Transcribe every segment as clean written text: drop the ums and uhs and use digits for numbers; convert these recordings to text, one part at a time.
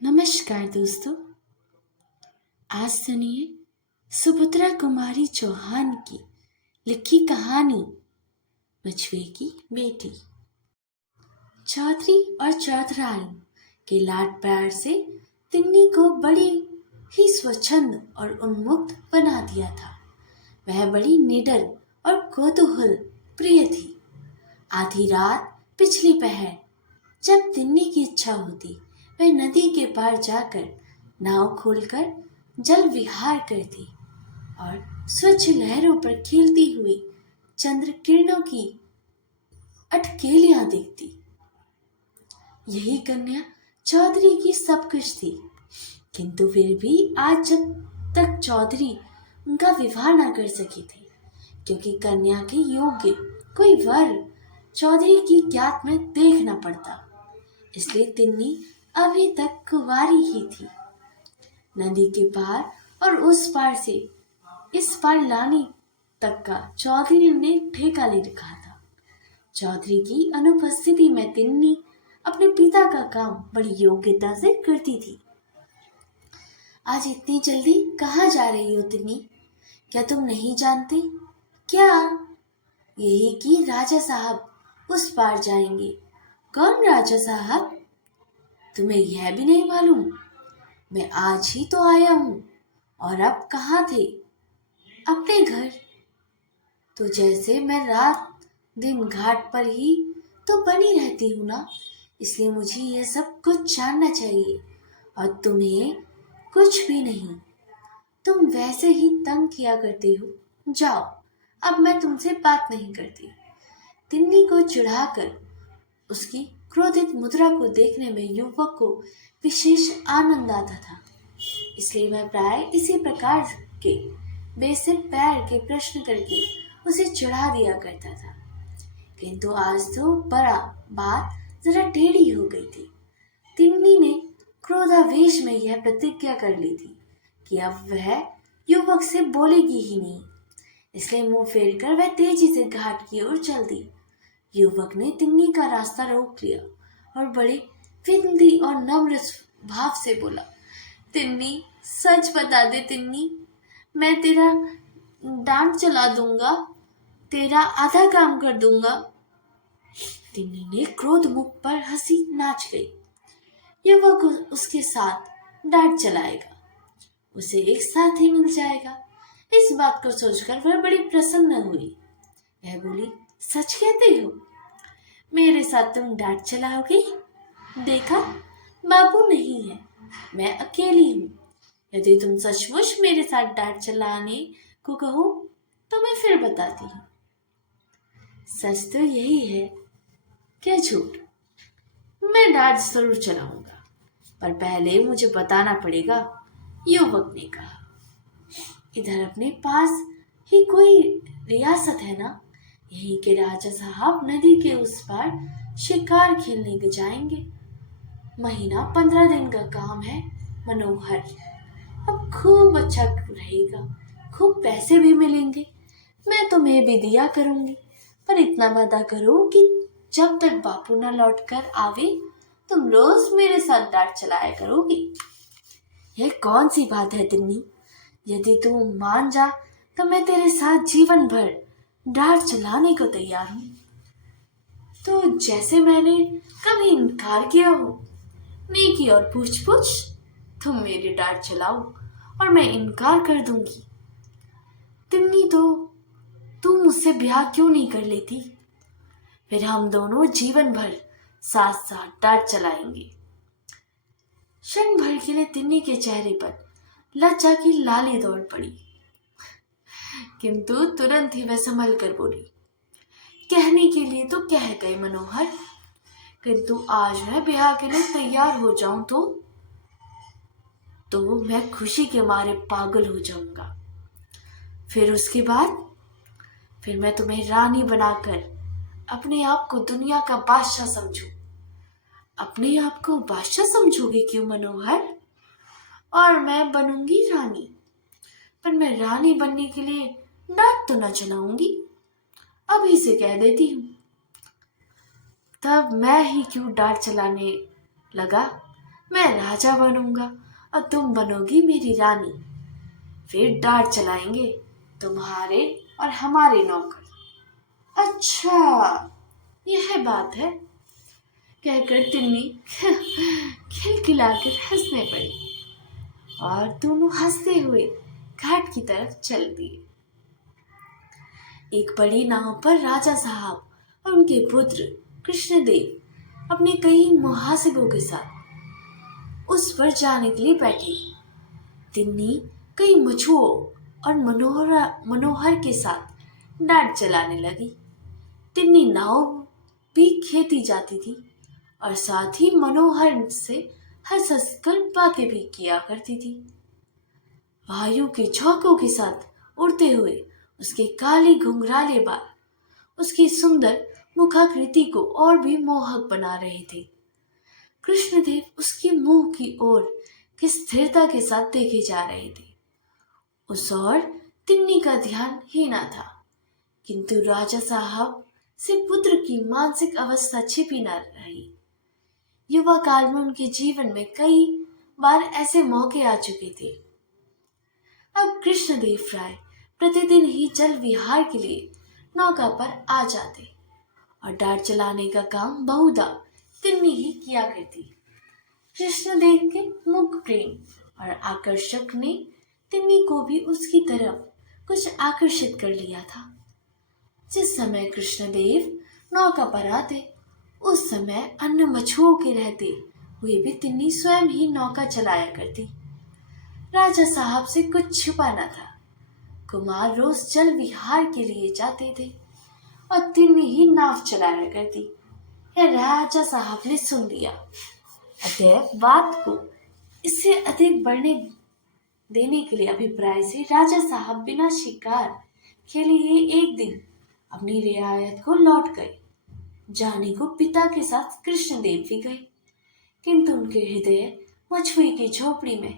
नमस्कार दोस्तों। आज सुनिए सुभद्रा कुमारी चौहान की लिखी कहानी बछुए की बेटी। चौधरी और चौधरानी के लाड प्यार से तिन्नी को बड़ी ही स्वच्छंद और उन्मुक्त बना दिया था। वह बड़ी निडर और कौतूहल प्रिय थी। आधी रात पिछली पहर जब तिन्नी की इच्छा होती वह नदी के पार जाकर नाव खोलकर जल विहार करती और स्वच्छ लहरों पर खेलती हुई चंद्र किरणों की अटकेलियां देखती। यही कन्या चौधरी की सब कुछ थी, किंतु फिर भी आज जब तक चौधरी उनका विवाह न कर सके थे, क्योंकि कन्या के योग्य कोई वर चौधरी की ज्ञात में देखना पड़ता, इसलिए तिन्नी अभी तक कुंवारी ही थी। नदी के पार और उस पार से इस पार लाने तक का चौधरी ने ठेका ले रखा था। चौधरी की अनुपस्थिति में तिन्नी अपने पिता का काम बड़ी योग्यता से करती थी। आज इतनी जल्दी कहाँ जा रही हो तिन्नी? क्या तुम नहीं जानते? क्या? यही कि राजा साहब उस पार जाएंगे। कौन राजा साहब? तुम्हें यह भी नहीं मालूम? मैं आज ही तो आया हूँ। और अब कहाँ थे? अपने घर। तो जैसे मैं रात दिन घाट पर ही तो बनी रहती हूँ ना, इसलिए मुझे यह सब कुछ जानना चाहिए और तुम्हें कुछ भी नहीं। तुम वैसे ही तंग किया करते हो। जाओ, अब मैं तुमसे बात नहीं करती। तिन्नी को चिढ़ाकर उसकी क्रोधित मुद्रा को देखने में युवक को विशेष आनंद आता था, इसलिए वह प्राय इसी प्रकार के बेसिर पैर के प्रश्न करके उसे चिढ़ा दिया करता था। किंतु आज तो बड़ा बात जरा टेढ़ी हो गई थी। तिन्नी ने क्रोधावेश में यह प्रतिज्ञा कर ली थी कि अब वह युवक से बोलेगी ही नहीं, इसलिए मुंह फेर कर वह तेजी से घाट की ओर चल दी। युवक ने तिन्नी का रास्ता रोक लिया और बड़े विनम्र और नम्र भाव से बोला, तिन्नी, सच बता दे तिन्नी, मैं तेरा डांट चला दूंगा, तेरा आधा काम कर दूंगा। तिन्नी ने क्रोध मुख पर हंसी नाच गई। युवक उसके साथ डांट चलाएगा, उसे एक साथ ही मिल जाएगा। इस बात को सोचकर वह बड़ी प्रसन्न हुई। वह बोली, सच कहते हो? मेरे साथ तुम डांट चलाओगी? देखा, बाबू नहीं है, मैं अकेली हूँ। यदि तुम सचमुच मेरे साथ डांट चलाने को कहो तो मैं फिर बताती हूँ। सच तो यही है, क्या झूठ? मैं डांट जरूर चलाऊंगा, पर पहले मुझे बताना पड़ेगा, युवक ने कहा। इधर अपने पास ही कोई रियासत है ना, यहीं के राजा साहब नदी के उस पार शिकार खेलने के जाएंगे। महीना 15 दिन का काम है मनोहर। अब खूब अच्छा रहेगा, खूब पैसे भी मिलेंगे। मैं तुम्हें भी दिया करूंगी, पर इतना वादा करो कि जब तक बापू न लौट कर आवे तुम रोज मेरे साथ डांट चलाया करोगी। यह कौन सी बात है तिन्नी? यदि तू मान जा तो मैं तेरे साथ जीवन भर डांट चलाने को तैयार हूँ। तो जैसे मैंने कभी इनकार किया हो, नेकी और पूछ पूछ, तुम मेरी डांट चलाओ और मैं इनकार कर दूंगी। तिन्नी, तो तुम मुझसे ब्याह क्यों नहीं कर लेती? फिर हम दोनों जीवन भर साथ साथ डांट चलाएंगे। क्षण भर के लिए तिन्नी के चेहरे पर लज्जा की लाली दौड़ पड़ी, किंतु तुरंत ही वह संभल कर बोली, कहने के लिए तो कह गए मनोहर, किंतु आज मैं ब्याह के लिए तैयार हो जाऊं तो मैं खुशी के मारे पागल हो जाऊंगा। फिर उसके बाद फिर मैं तुम्हें रानी बनाकर अपने आप को दुनिया का बादशाह समझूं। अपने आप को बादशाह समझोगे क्यों मनोहर? और मैं बनूंगी रानी, पर मैं रानी बनने के लिए डांट तो न चलाऊंगी। अभी से कह देती हूँ। तब मैं ही क्यों डांट चलाने लगा? मैं राजा बनूंगा और तुम बनोगी मेरी रानी। फिर डांट चलाएंगे तुम्हारे और हमारे नौकर। अच्छा, यह बात है, कहकर तिन्नी खिलखिलाकर हंसने पड़ी और दोनों हंसते हुए घाट की तरफ चल दिए। एक बड़ी नाव पर राजा साहब और उनके पुत्र कृष्णदेव अपने कई मुहासिबों के साथ उस पर जाने के लिए बैठे। तिन्नी कई मछुओं और मनोहर के साथ डांट चलाने लगी। तिन्नी नाव भी खेती जाती थी और साथ ही मनोहर से हंस हंस कर बातें भी किया करती थी। वायु के झोंकों के साथ उड़ते हुए उसके काले घुंघराले बाल उसकी सुंदर मुखाकृति को और भी मोहक बना रहे थे। कृष्णदेव उसके मुंह की ओर की स्थिरता के साथ देखे जा रहे थे। उस ओर तिन्नी का ध्यान ही न था, किंतु राजा साहब से पुत्र की मानसिक अवस्था छिपी न रही। युवा काल में उनके जीवन में कई बार ऐसे मौके आ चुके थे। अब कृष्णदेव राय प्रतिदिन ही जल विहार के लिए नौका पर आ जाते और डांट चलाने का काम बहुधा तिन्नी ही किया करती। कृष्णदेव के मुख प्रेम और आकर्षक ने तिन्नी को भी उसकी तरफ कुछ आकर्षित कर लिया था। जिस समय कृष्णदेव नौका पर आते उस समय अन्य मछुओं के रहते हुए भी तिन्नी स्वयं ही नौका चलाया करती। राजा साहब से कुछ छुपा न था। कुमार रोज जल विहार के लिए जाते थे और तिन्नी ही नाव चलाया करती। यह राजा साहब ने सुन लिया। अतः बात को इससे अधिक बढ़ने देने के लिए अभिप्राय से राजा साहब बिना शिकार खेले ही एक दिन अपनी रियायत को लौट गए। जाने को पिता के साथ कृष्णदेव भी गए, किंतु उनके हृदय मछुए की झोपड़ी में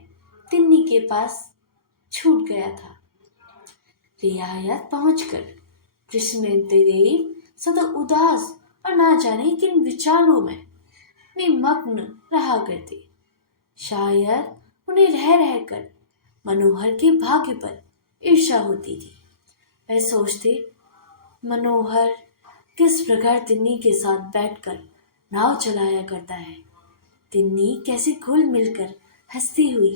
तिन्नी के पास छूट गया था। रियायत पहुंचकर कृष्णदेव सदा उदास और ना जाने किन विचारों में निमग्न रहा करते। शायद उन्हें रह रहकर मनोहर के भाग्य पर ईर्ष्या होती थी। वह सोचते, मनोहर किस प्रकार तिन्नी के साथ बैठकर नाव चलाया करता है। तिन्नी कैसे घुल मिलकर हंसती हुई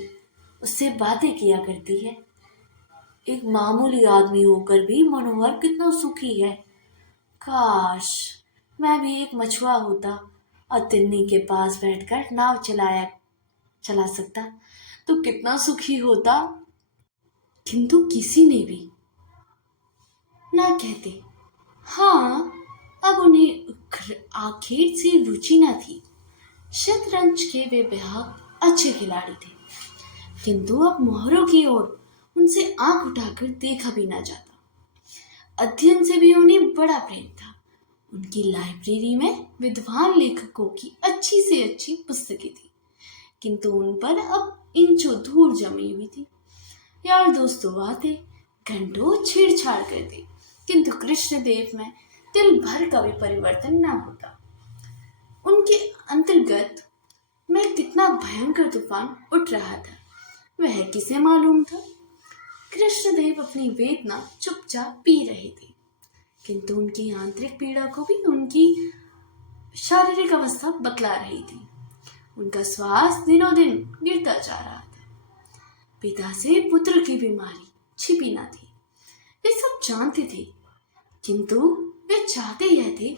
उससे बातें किया करती है। एक मामूली आदमी होकर भी मनोहर कितना सुखी है। काश मैं भी एक मछुआ होता और तिन्नी के पास बैठकर नाव चला सकता तो कितना सुखी होता। किंतु किसी ने भी ना कहते। हाँ, अब उन्हें आखिर से रुचि न थी। शतरंज के वे बेहद अच्छे खिलाड़ी थे, किंतु अब मोहरों की ओर उनसे आंख उठाकर देखा भी ना जाता। अध्ययन से भी उन्हें बड़ा प्रेम था। उनकी लाइब्रेरी में विद्वान लेखकों की अच्छी से अच्छी पुस्तकें थी, किंतु उन पर अब इंचों धूल जमी हुई थी। यार दोस्तों आते, घंटों छेड़छाड़ करते, किंतु कृष्णदेव में तिल भर का भी परिवर्तन न होता। उनके अंतर्गत में कितना भयंकर तूफान उठ रहा था वह किसे मालूम था। कृष्णदेव अपनी वेदना चुपचाप पी रहे थे, किंतु उनकी आंतरिक पीड़ा को भी उनकी शारीरिक अवस्था बतला रही थी। उनका श्वास दिनों दिन गिरता जा रहा था। पिता से पुत्र की बीमारी छिपी न थी, वे सब जानते थे, किंतु वे चाहते यह थे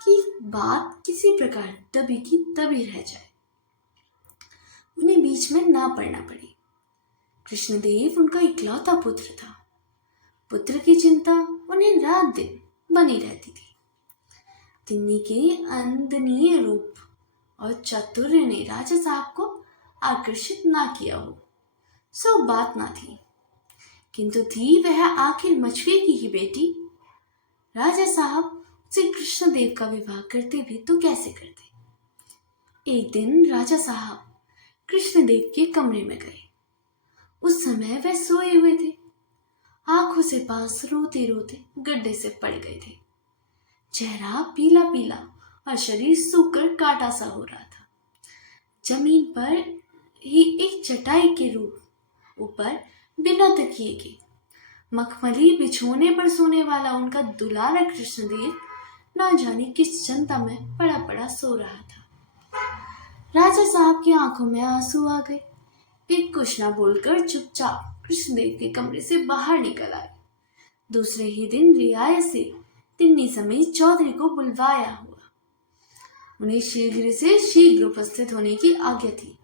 कि बात किसी प्रकार दबी की तभी रह जाए, उन्हें बीच में ना पड़ना पड़े। कृष्णदेव उनका इकलौता पुत्र था। पुत्र की चिंता उन्हें रात दिन बनी रहती थी। तिन्नी के अंदनीय रूप और चातुर्य ने राजा साहब को आकर्षित ना किया हो, सो बात ना थी, किंतु थी वह आखिर मछुए की ही बेटी। राजा साहब से कृष्णदेव का विवाह करते भी तो कैसे करते। एक दिन राजा साहब कृष्णदेव के कमरे में गए। उस समय वह सोए हुए थे। आंखों से पास रोते रोते गड्ढे से पड़ गए थे। चेहरा पीला पीला और शरीर सूखकर काटा सा हो रहा था। जमीन पर ही एक चटाई के रूप ऊपर बिना तकिए के मखमली बिछोने पर सोने वाला उनका दुलारा कृष्णदेव ना जाने किस चिंता में पड़ा पड़ा सो रहा था। राजा साहब की आंखों में आंसू आ गए। वे कुछ ना बोलकर चुपचाप कृष्णदेव के कमरे से बाहर निकल आए। दूसरे ही दिन रियायत से तिन्नी समेत चौधरी को बुलवाया हुआ। उन्हें शीघ्र से शीघ्र उपस्थित होने की आज्ञा थी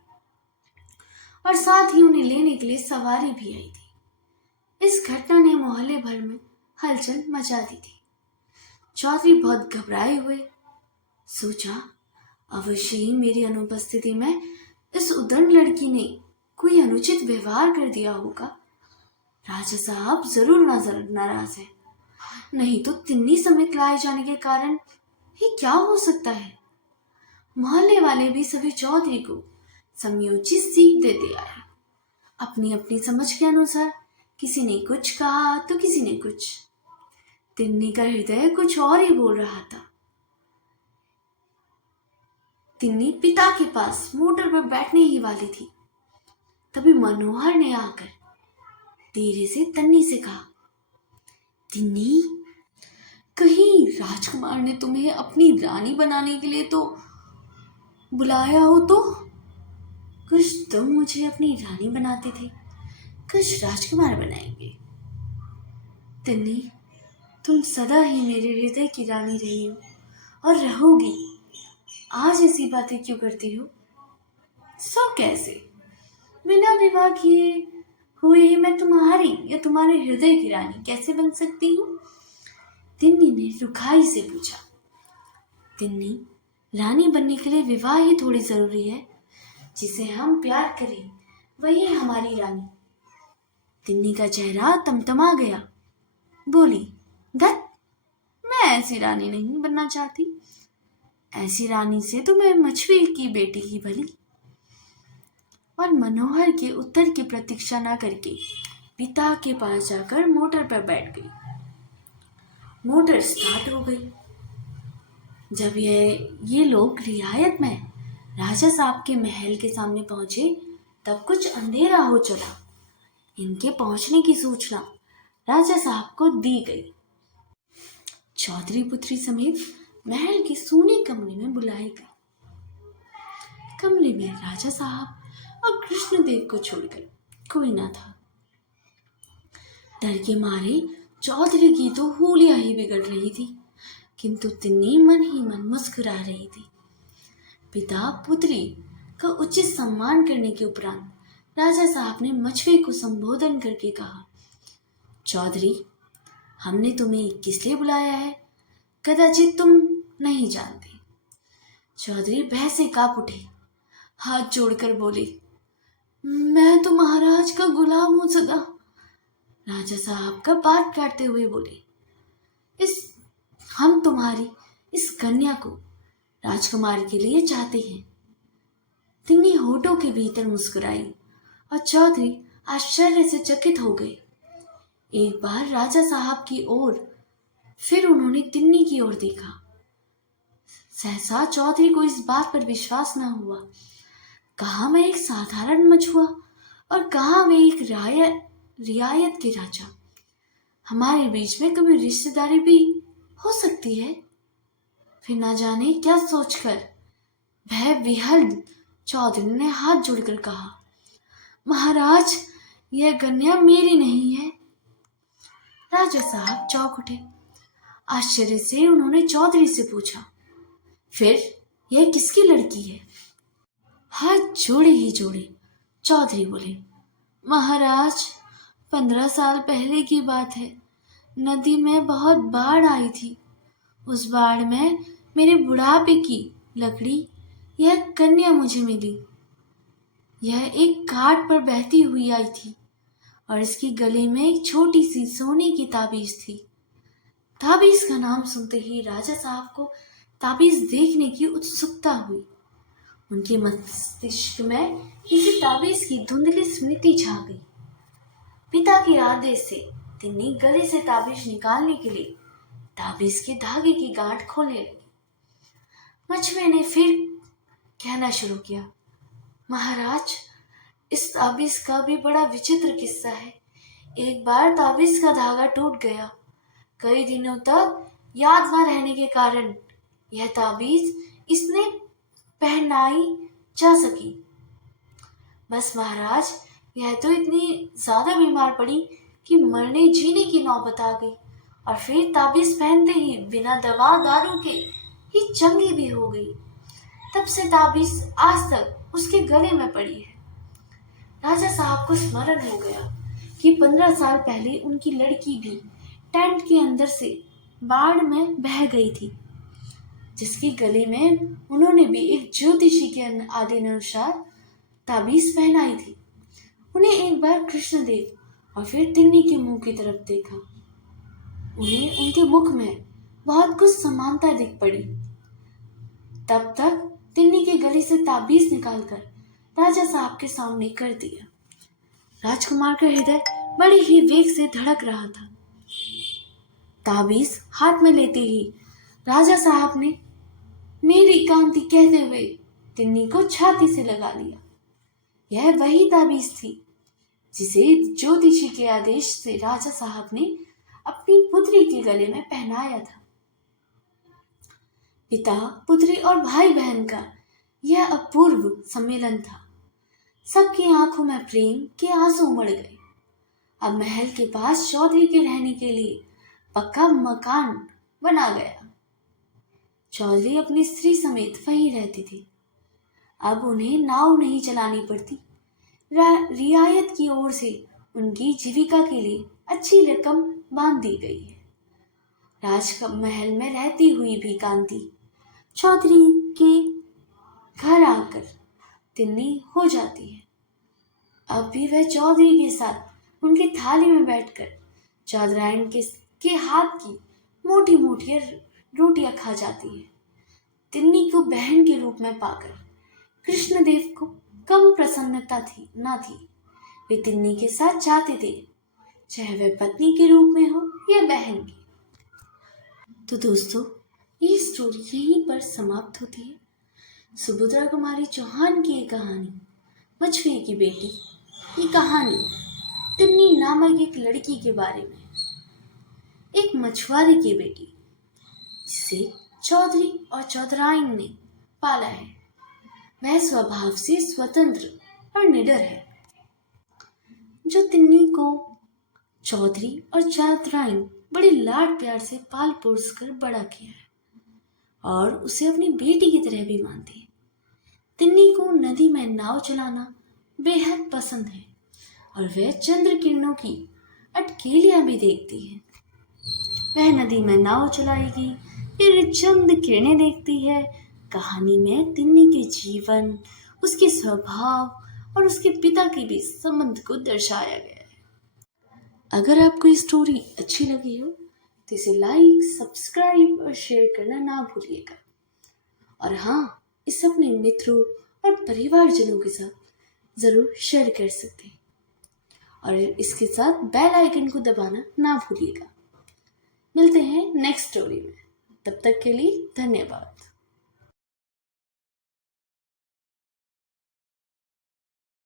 और साथ ही उन्हें लेने के लिए सवारी भी आई थी। इस घटना ने मोहल्ले भर में हलचल मचा दी थी। चौधरी बहुत घबराए हुए। सोचा, अवश्य ही मेरी अनुपस्थिति में इस उदंड लड़की ने कोई अनुचित व्यवहार कर दिया होगा। राजा साहब जरूर नाराज है, नहीं तो तिन्नी समेत लाए जाने के कारण ये क्या हो सकता है। मोहल्ले वाले भी सभी चौधरी को समयोचित सीख देते आए, अपनी अपनी समझ के अनुसार। किसी ने कुछ कहा तो किसी ने कुछ। तिन्नी का हृदय कुछ और ही बोल रहा था। तिन्नी पिता के पास मोटर पर बैठने ही वाली थी, तभी मनोहर ने आकर धीरे से तन्नी से कहा, तिन्नी, कहीं राजकुमार ने तुम्हें अपनी रानी बनाने के लिए तो बुलाया हो तो? कुछ तुम मुझे अपनी रानी बनाते थे, कुछ राजकुमार बनाएंगे। तिन्नी, तुम सदा ही मेरे हृदय की रानी रही हो और रहोगी। आज ऐसी बातें क्यों करती हो? सो कैसे? बिना विवाह किए हुए ही मैं तुम्हारी या तुम्हारे हृदय की रानी कैसे बन सकती हूँ? तिन्नी ने रुखाई से पूछा। तिन्नी, रानी बनने के लिए विवाह ही थोड़ी जरूरी है। जिसे हम प्यार करें वही हमारी रानी। तिन्नी का चेहरा तमतमा गया। बोली, धत, मैं ऐसी रानी नहीं बनना चाहती। ऐसी रानी से तो मैं मछली की बेटी ही भली। और मनोहर के उत्तर की प्रतीक्षा न करके पिता के पास जाकर मोटर पर बैठ गई। मोटर स्टार्ट हो गई। जब ये लोग रियायत में राजा साहब के महल के सामने पहुंचे तब कुछ अंधेरा हो चला। इनके पहुंचने की सूचना राजा साहब को दी गई। चौधरी पुत्री समेत महल के सोने कमरे में बुलाए गए। कमरे में राजा साहब और कृष्णदेव को छोड़कर कोई ना था। डर के मारे चौधरी की तो हुलिया ही बिगड़ रही थी, किंतु तिन्नी मन ही मन मुस्कुरा रही थी। पिता पुत्री का उचित सम्मान करने के उपरांत राजा साहब ने मछुए को संबोधन करके कहा, चौधरी, हमने तुम्हें किस लिए बुलाया है कदाचित तुम नहीं जानते। चौधरी भय से कांप उठे, हाथ जोड़कर बोले, मैं तो महाराज का गुलाम हूं सदा। राजा साहब का बात काटते हुए बोले, हम तुम्हारी इस कन्या को राजकुमार के लिए चाहते हैं। तिन्नी होठों के भीतर मुस्कुराई और चौधरी आश्चर्य से चकित हो गए। एक बार राजा साहब की ओर, फिर उन्होंने तिन्नी की ओर देखा। सहसा चौधरी को इस बात पर विश्वास न हुआ। कहा मैं एक साधारण मछुआ और कहा वे एक रियायत के राजा। हमारे बीच में कभी रिश्तेदारी भी हो सकती है। फिर ना जाने क्या सोचकर भय विह्वल चौधरी ने हाथ जोड़कर कहा, महाराज, यह कन्या मेरी नहीं है। राजा साहब चौंक उठे। आश्चर्य से उन्होंने चौधरी से पूछा, फिर यह किसकी लड़की है? हाथ जोड़े ही जोड़े चौधरी बोले, महाराज, 15 साल पहले की बात है। नदी में बहुत बाढ़ आई थी। उस बाढ़ में मेरे बुढ़ापे की लकड़ी यह कन्या मुझे मिली। यह एक घाट पर बहती हुई आई थी और इसके गले में एक छोटी सी सोने की ताबीज थी। ताबीज का नाम सुनते ही राजा साहब को ताबीज देखने की उत्सुकता हुई। उनके मस्तिष्क में किसी ताबीज की धुंधली स्मृति छा गई। पिता के आदेश से तिन्नी गले से ताबीज निकालने के लिए ताबीज के धागे की गांठ खोलने लगी। मछुए ने फिर कहना शुरू किया, महाराज, इस ताबीज का भी बड़ा विचित्र किस्सा है। एक बार ताबीज का धागा टूट गया। कई दिनों तक याद न रहने के कारण यह ताबीज इसने पहनाई जा सकी। बस महाराज, यह तो इतनी ज्यादा बीमार पड़ी कि मरने जीने की नौबत आ गई, और फिर ताबीज पहनते ही बिना दवा दारू के ही चंगी भी हो गई। तब से ताबीज आज तक उसके गले में पड़ी है। राजा साहब को स्मरण हो गया कि 15 साल पहले उनकी लड़की भी टेंट के अंदर से बाढ़ में बह गई थी, जिसके गले में उन्होंने भी एक ज्योतिषी के आदेशानुसार ताबीज पहनाई थी। उन्हें एक बार कृष्णदेव और फिर तिन्नी के मुंह की तरफ देखा। उन्हें उनके मुख में बहुत कुछ समानता दिख पड़ी। तब तक तिन्नी के गले से ताबीज निकालकर राजा साहब के सामने कर दिया। राजकुमार का हृदय बड़े ही वेग से धड़क रहा था। ताबीज हाथ में लेते ही राजा साहब ने मेरी कांति कहते हुए तिन्नी को छाती से लगा लिया। यह वही ताबीज थी जिसे ज्योतिषी के आदेश से राजा साहब ने अपनी पुत्री के गले में पहनाया था। पिता, पुत्री और भाई बहन का यह अपूर्व सम्मेलन था। सबकी आंखों में प्रेम के आंसू उमड़ गए। अब महल के पास चौधरी के रहने के लिए पक्का मकान बना गया। चौधरी अपनी स्त्री समेत वहीं रहती थी। अब उन्हें नाव नहीं चलानी पड़ती। रियायत की ओर से उनकी जीविका के लिए अच्छी रकम बांध दी गई है। राजमहल में रहती हुई भी कांति चौधरी के घर आकर तिन्नी हो जाती है। अब भी वह चौधरी के साथ उनकी थाली में बैठकर चौधरायन के हाथ की मोटी मोटी रोटियां खा जाती है। तिन्नी को बहन के रूप में पाकर कृष्णदेव को कम प्रसन्नता ना थी। वे तिन्नी के साथ चाहते थे, चाहे वह पत्नी के रूप में हो या बहन की। तो दोस्तों, ये स्टोरी यहीं पर समाप्त होती है। सुभद्रा कुमारी चौहान की ये कहानी मछुए की बेटी, ये कहानी तिन्नी नामक एक लड़की के बारे में। एक मछुआरे की बेटी जिसे चौधरी और चौधराइन ने पाला है। वह स्वभाव से स्वतंत्र और निडर है, जो तिन्नी को चौधरी और चौधराइन बड़े लाड प्यार से पाल पोस कर बड़ा किया है और उसे अपनी बेटी की तरह भी मानते हैं। तिन्नी को नदी में नाव चलाना बेहद पसंद है और वह चंद्र किरणों की अटकेलियां भी देखती है। वह नदी में नाव चलाएगी, फिर चंद्र किरणें देखती है। कहानी में तिन्नी के जीवन, उसके स्वभाव और उसके पिता के बीच संबंध को दर्शाया गया है। अगर आपको ये स्टोरी अच्छी लगी हो तो इसे लाइक, सब्सक्राइब और शेयर करना ना भूलिएगा। और हाँ, इसे अपने मित्रों और परिवारजनों के साथ ज़रूर शेयर कर सकते हैं और इसके साथ बेल आइकन को दबाना ना भूलिएगा। मिलते हैं नेक्स्ट स्टोरी में। तब तक के लिए धन्यवाद।